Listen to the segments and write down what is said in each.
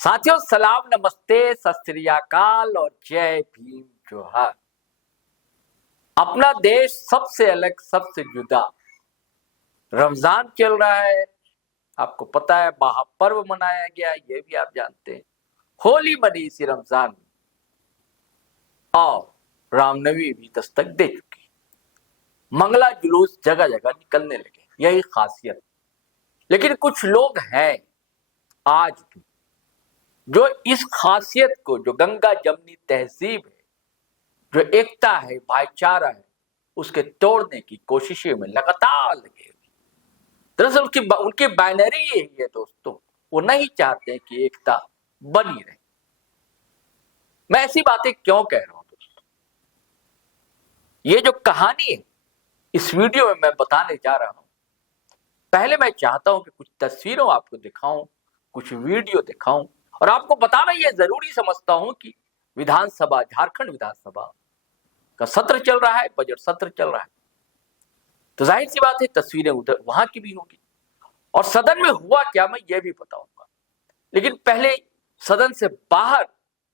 साथियों सलाम, नमस्ते, सत श्री अकाल और जय भीम जोहार। अपना देश सबसे अलग, सबसे जुदा। रमजान चल रहा है, आपको पता है, महापर्व मनाया गया, ये भी आप जानते हैं। होली मनी इसी रमजान में और रामनवमी भी दस्तक दे चुकी। मंगला जुलूस जगह जगह निकलने लगे, यही खासियत। लेकिन कुछ लोग हैं आज भी जो इस खासियत को, जो गंगा जमनी तहजीब है, जो एकता है, भाईचारा है, उसके तोड़ने की कोशिशें में लगातार लगे हुए। दरअसल उनकी बाइनरी यही है दोस्तों, वो नहीं चाहते कि एकता बनी रहे। मैं ऐसी बातें क्यों कह रहा हूं दोस्तों? ये जो कहानी है इस वीडियो में मैं बताने जा रहा हूं। पहले मैं चाहता हूं कि कुछ तस्वीरों आपको दिखाऊं, कुछ वीडियो दिखाऊं और आपको बताना ये जरूरी समझता हूं कि विधानसभा, झारखंड विधानसभा का सत्र चल रहा है, बजट सत्र चल रहा है, तो जाहिर सी बात है तस्वीरें उधर वहां की भी होगी और सदन में हुआ क्या मैं ये भी बताऊंगा। लेकिन पहले सदन से बाहर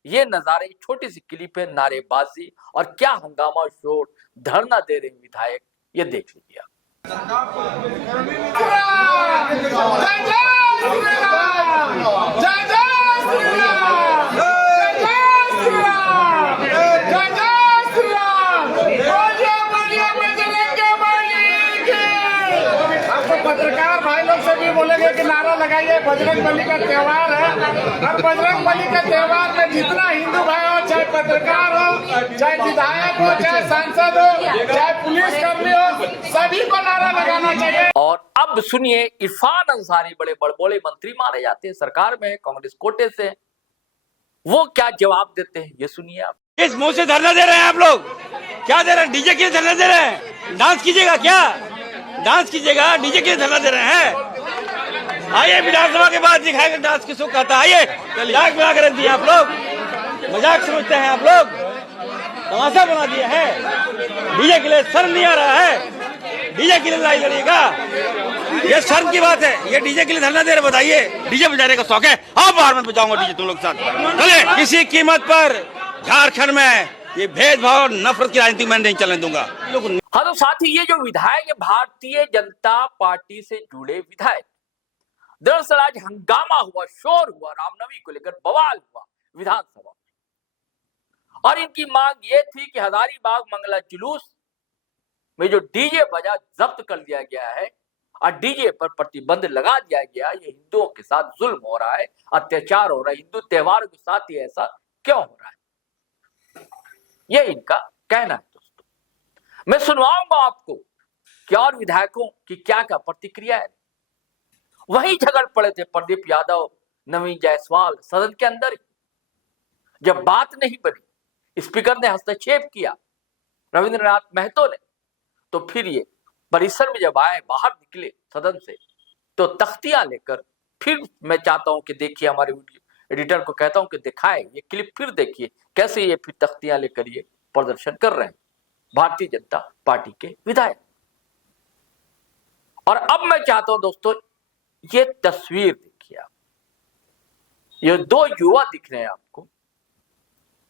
ये नजारे, छोटी सी क्लिप है, नारेबाजी और क्या हंगामा, शोर, धरना दे रहे विधायक, ये देख लीजिए आप। पत्रकार भाई लोग से भी बोलेंगे कि नारा लगाइए, बजरंग बली का त्योहार है और बजरंग बली के त्योहार में जितना हिंदू भाई हो, चाहे पत्रकार हो, चाहे विधायक हो, चाहे सांसद हो, चाहे पुलिस कर्मी हो, सभी को नारा लगाना चाहिए। और अब सुनिए, इरफान अंसारी बड़े बड़बोले मंत्री माने जाते हैं, सरकार में कांग्रेस कोटे से, वो क्या जवाब देते हैं ये सुनिए आप। इस मुंह से धरना दे रहे हैं आप लोग? क्या दे रहे हैं? डीजे के लिए धरना दे रहे हैं? डांस कीजिएगा क्या? डांस कीजिएगा? डीजे के लिए धरना दे रहे हैं? आइए विधानसभा के बाद दिखाएंगे डांस किसको कहता है। आइए, मजाक बना कर रख दिया आप लोग, मजाक समझते हैं आप लोग, तमाशा बना दिया है। डीजे के लिए शर्म नहीं आ रहा है? डीजे के लिए लड़ाई लड़िएगा, ये शर्म की बात है। ये डीजे के लिए धरना दे रहे, बताइए डीजे बजाने का शौक है? आप बाहर में बजाऊंगा डीजे तुम लोग साथ। चले, किसी कीमत पर झारखंड में ये भेदभाव और नफरत की राजनीति मैं नहीं चलने दूंगा। हाँ, तो साथ ही ये जो विधायक है, भारतीय जनता पार्टी से जुड़े विधायक, दरअसल आज हंगामा हुआ, शोर हुआ, रामनवमी को लेकर बवाल हुआ विधानसभा में। और इनकी मांग ये थी कि हजारीबाग मंगला जुलूस में जो डीजे बजा जब्त कर लिया गया है और डीजे पर प्रतिबंध लगा दिया गया। ये हिंदुओं के साथ जुल्म हो रहा है, अत्याचार हो रहा है, हिंदू त्योहारों के साथ ही ऐसा क्यों हो रहा है, ये इनका कहना है दोस्तों। मैं सुनवाऊंगा आपको कि और विधायकों की क्या क्या प्रतिक्रिया है। वही झगड़ पड़े थे प्रदीप यादव, नवीन जायसवाल सदन के अंदर ही। जब बात नहीं बनी, स्पीकर ने हस्तक्षेप किया, रविंद्रनाथ महतो ने, तो फिर ये परिसर में जब आए, बाहर निकले सदन से, तो तख्तियां लेकर, फिर मैं चाहता हूं कि देखिए, हमारे वीडियो एडिटर को कहता हूं कि दिखाए ये क्लिप, फिर देखिए कैसे ये फिर तख्तियां लेकर ये प्रदर्शन कर रहे हैं भारतीय जनता पार्टी के विधायक। और अब मैं चाहता हूं दोस्तों, ये तस्वीर देखिए आप। ये दो युवा दिख रहे हैं आपको,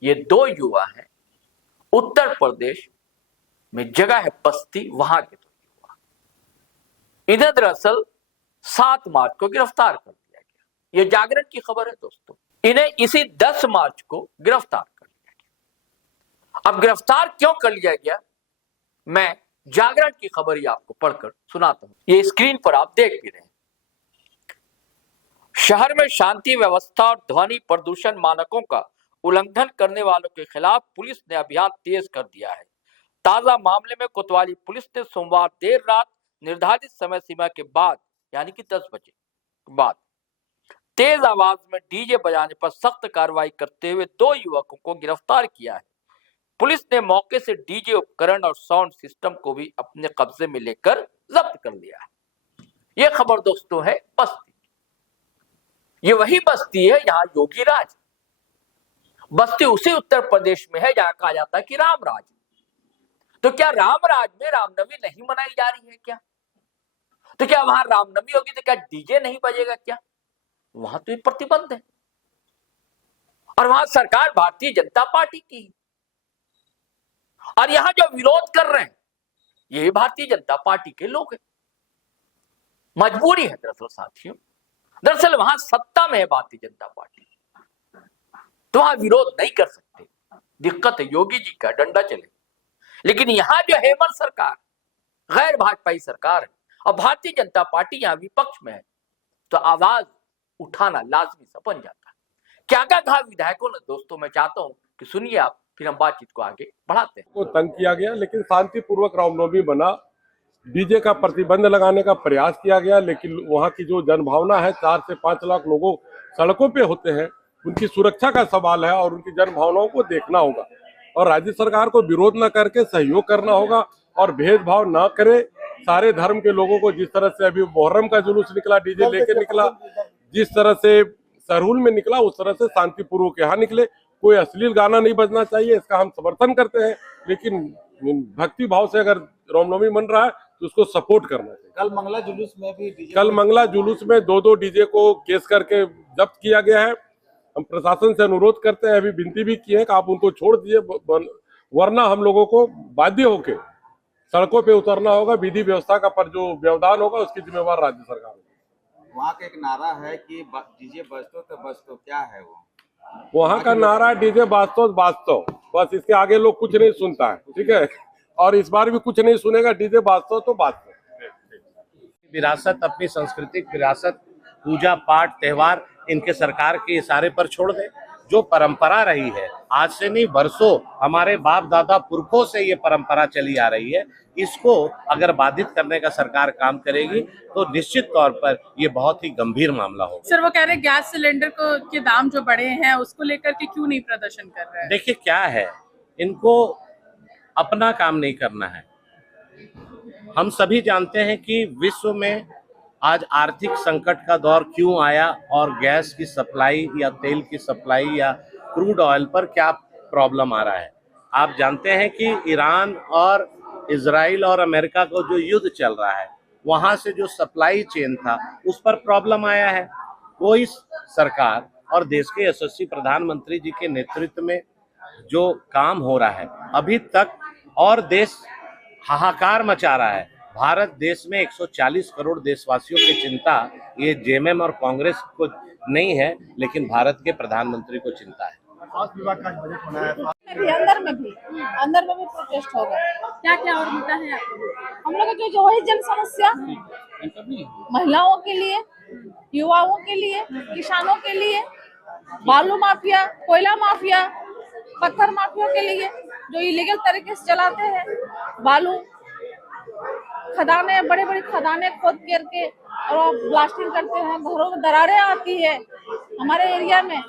ये दो युवा हैं, उत्तर प्रदेश में जगह है बस्ती, वहां के दो युवा। इन्हें दरअसल 7 मार्च को गिरफ्तार कर लिया गया। ये जागरण की खबर है दोस्तों। इन्हें इसी 10 मार्च को गिरफ्तार कर लिया गया। अब गिरफ्तार क्यों कर लिया गया, मैं जागरण की खबर ही आपको पढ़कर सुनाता हूं। ये स्क्रीन पर आप देख भी रहे हैं। शहर में शांति व्यवस्था और ध्वनि प्रदूषण मानकों का उल्लंघन करने वालों के खिलाफ पुलिस ने अभियान तेज कर दिया है। ताजा मामले में कोतवाली पुलिस ने सोमवार देर रात निर्धारित समय सीमा के बाद, यानी कि 10 बजे के बाद, तेज आवाज में डीजे बजाने पर सख्त कार्रवाई करते हुए 2 युवकों को गिरफ्तार किया है। पुलिस ने मौके से डीजे उपकरण और साउंड सिस्टम को भी अपने कब्जे में लेकर जब्त कर लिया है। यह खबर दोस्तों है बस्ती। ये वही बस्ती है जहां योगी राज। बस्ती उसी उत्तर प्रदेश में है जहां कहा जाता है कि राम राज। तो क्या राम राज में रामनवमी नहीं मनाई जा रही है क्या? तो क्या वहां रामनवमी होगी तो क्या डीजे नहीं बजेगा क्या? वहां तो ये प्रतिबंध है। और वहां सरकार भारतीय जनता पार्टी की है। और यहां जो विरोध कर रहे हैं ये भारतीय जनता पार्टी के लोग हैं। मजबूरी है दरअसल साथियों, दरअसल वहां सत्ता में है भारतीय जनता पार्टी, तो वहां विरोध नहीं कर सकते। दिक्कत है योगी जी का डंडा चले, लेकिन यहां जो हेमंत सरकार गैर भाजपाई सरकार है और भारतीय जनता पार्टी यहां विपक्ष में है, तो आवाज उठाना लाजमी सा बन जाता है। क्या क्या कहा विधायकों ने दोस्तों, मैं चाहता हूं कि सुनिए आप, फिर हम बातचीत को आगे बढ़ाते हैं। को तंग किया गया, लेकिन शांतिपूर्वक रामनवमी बना। डीजे का प्रतिबंध लगाने का प्रयास किया गया, लेकिन वहां की जो जनभावना है, 4 से 5 लाख लोगों सड़कों पे होते हैं, उनकी सुरक्षा का सवाल है और उनकी जनभावनाओं को देखना होगा और राज्य सरकार को विरोध न करके सहयोग करना होगा और भेदभाव न करे। सारे धर्म के लोगों को, जिस तरह से अभी मुहर्रम का जुलूस निकला, डीजे लेके निकला, जिस तरह से सरहुल में निकला, उस तरह से शांतिपूर्वक यहाँ निकले। कोई अश्लील गाना नहीं बजना चाहिए, इसका हम समर्थन करते हैं, लेकिन भक्ति भाव से अगर रामनवमी मन रहा है तो उसको सपोर्ट करना चाहिए। कल मंगला जुलूस में भी डीजे, कल मंगला जुलूस में 2-2 डीजे को केस करके जब्त किया गया है। हम प्रशासन से अनुरोध करते हैं, अभी विनती भी की है कि आप उनको छोड़ दीजिए, वरना हम लोगों को बाध्य होके सड़कों पे उतरना होगा। विधि व्यवस्था का पर जो व्यवधान होगा उसकी जिम्मेवार राज्य सरकार होगी। वहाँ का एक नारा है कि डीजे बजतो तो बजतो, क्या है वो? वहाँ का नारा डीजे बाजतो बाजतो, बस इसके आगे लोग कुछ नहीं सुनता है, ठीक है, और इस बार भी कुछ नहीं सुनेगा। डीजे बाजतो तो बाजतो। विरासत, अपनी सांस्कृतिक विरासत, पूजा पाठ, त्योहार, इनके सरकार के इशारे पर छोड़ दे। जो परंपरा रही है, आज से नहीं बरसों हमारे बाप दादा पुरखों से ये परंपरा चली आ रही है, इसको अगर बाधित करने का सरकार काम करेगी तो निश्चित तौर पर ये बहुत ही गंभीर मामला होगा। सर वो कह रहे हैं गैस सिलेंडर को के दाम जो बढ़े हैं उसको लेकर के क्यों नहीं प्रदर्शन कर रहे हैं? देखिए क्या है, इनको अपना काम नहीं करना है। हम सभी जानते हैं कि विश्व में आज आर्थिक संकट का दौर क्यों आया और गैस की सप्लाई या तेल की सप्लाई या क्रूड ऑयल पर क्या प्रॉब्लम आ रहा है। आप जानते हैं कि ईरान और इजराइल और अमेरिका को जो युद्ध चल रहा है, वहां से जो सप्लाई चेन था उस पर प्रॉब्लम आया है। वो इस सरकार और देश के यशस्वी प्रधानमंत्री जी के नेतृत्व में जो काम हो रहा है अभी तक, और देश हाहाकार मचा रहा है। भारत देश में 140 करोड़ देशवासियों की चिंता ये जेएमएम और कांग्रेस को नहीं है, लेकिन भारत के प्रधानमंत्री को चिंता है। स्वास्थ्य विभाग का बजट होना है, अंदर में भी प्रोटेस्ट होगा। क्या क्या और मुद्दा है हम लोग जो वही जन समस्या, महिलाओं के लिए, युवाओं के लिए, किसानों के लिए, बालू माफिया, कोयला माफिया, पत्थर माफिया के लिए जो इलीगल तरीके से चलाते हैं, बालू खदाने, बड़े बड़ी खदाने खोद करके और ब्लास्टिंग करते हैं, घरों में दरारें आती है हमारे एरिया में,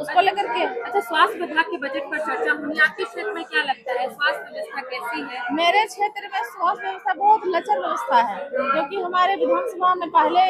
उसको लेकर के। अच्छा, स्वास्थ्य विभाग के बजट पर चर्चा हुई, आपके क्षेत्र में क्या लगता है स्वास्थ्य व्यवस्था कैसी है? मेरे क्षेत्र में स्वास्थ्य व्यवस्था बहुत लचर व्यवस्था है, क्योंकि हमारे विधानसभा में पहले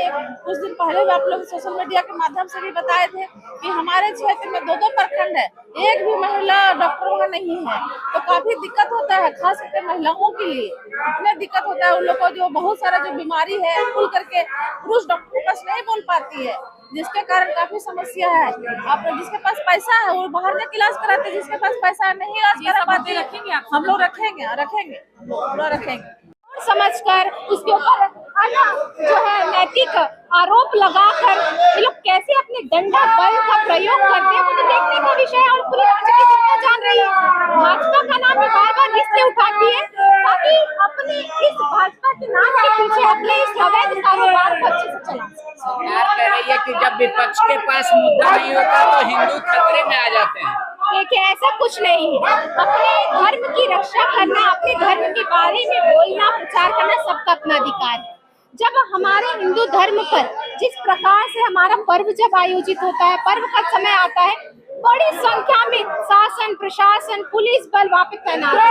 कुछ दिन पहले भी आप लोग सोशल मीडिया के माध्यम से भी बताए थे कि हमारे क्षेत्र में 2-2 प्रखंड है, एक भी महिला डॉक्टर वहाँ नहीं है, तो काफी दिक्कत होता है, खास करके महिलाओं के लिए इतना दिक्कत होता है। उन लोग को जो बहुत सारा जो बीमारी है खुल करके पुरुष डॉक्टर के पास नहीं बोल पाती है, जिसके कारण काफी समस्या है। आप जिसके पास पैसा है वो बाहर में इलाज कराते हैं, जिसके पास पैसा नहीं इलाज करा पाते। रखेंगे आप? हम लोग रखेंगे पूरा रखेंगे। समझकर उसके ऊपर जो है नैतिक आरोप लगाकर ये लोग कैसे अपने दंडा बल का प्रयोग करते हैं, तो देखने का विषय है। और पूरी राज्य की जनता जान रही है, भाजपा का नाम भी बार-बार इसलिए उठाती है ताकि अपने इस भाजपा के नाम के पीछे अपने इस अवैध कारोबार को अच्छे से चला सके। सरकार कह रही है कि जब विपक्ष के पास मुद्दा नहीं होता तो हिंदू खतरे में आ जाते हैं। देखिए ऐसा कुछ नहीं है, अपने धर्म की रक्षा करना, अपने धर्म के बारे में बोलना, प्रचार करना सबका अपना अधिकार है। जब हमारे हिंदू धर्म पर जिस प्रकार से हमारा पर्व जब आयोजित होता है, पर्व का समय आता है, बड़ी संख्या में शासन, प्रशासन, पुलिस बल वहाँ पे तैनात है।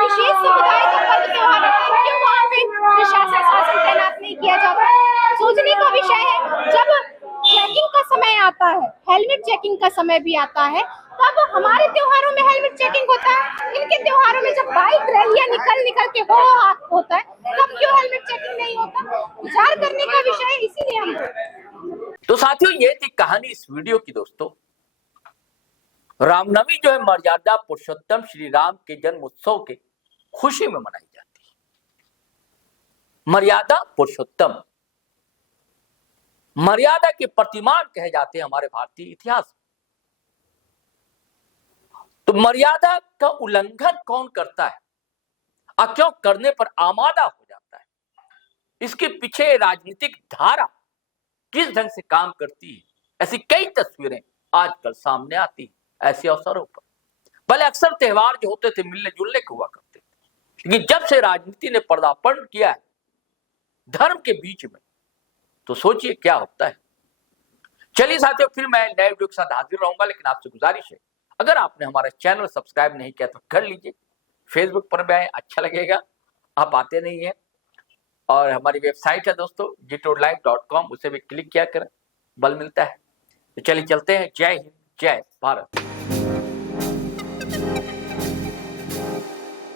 विशेष समुदाय का पर्व त्योहार है, क्यों वहाँ पे प्रशासन, शासन तैनात नहीं किया जाता? सोचने का विषय है। जब चेकिंग का समय आता है, हेलमेट चेकिंग का समय भी आता है, तब हमारे त्योहारों में हेलमेट चेकिंग होता है, इनके त्योहारों में जब बाइक रैलियां निकल के होता है, तब क्यों हेलमेट चेकिंग नहीं होता? विचार करने का विषय है, इसीलिए हम। तो साथियों ये थी कहानी इस वीडियो की दोस्तों, रामनवमी जो है मर्यादा पुरुषोत्तम श्री राम के जन्म उत्सव के खुशी में मनाई जाती है। मर्यादा पुरुषोत्तम, मर्यादा के प्रतिमान कहे जाते हैं हमारे भारतीय इतिहास में। तो मर्यादा का उल्लंघन कौन करता है और क्यों करने पर आमादा हो जाता है, इसके पीछे राजनीतिक धारा किस ढंग से काम करती है, ऐसी कई तस्वीरें आजकल सामने आती है। ऐसे अवसरों पर पहले अक्सर त्योहार जो होते थे मिलने जुलने के हुआ करते थे, लेकिन जब से राजनीति ने पदार्पण किया है धर्म के बीच में, तो सोचिए क्या होता है। चलिए साथियों, फिर मैं नए वीडियो के साथ हाजिर रहूंगा, लेकिन आपसे गुजारिश है अगर आपने हमारा चैनल सब्सक्राइब नहीं किया तो कर लीजिए। फेसबुक पर भी आए, अच्छा लगेगा, आप आते नहीं है। और हमारी वेबसाइट है दोस्तों gtodlive.com, उसे भी क्लिक किया करें, बल मिलता है। तो चलिए चलते हैं। जय हिंद, जय भारत।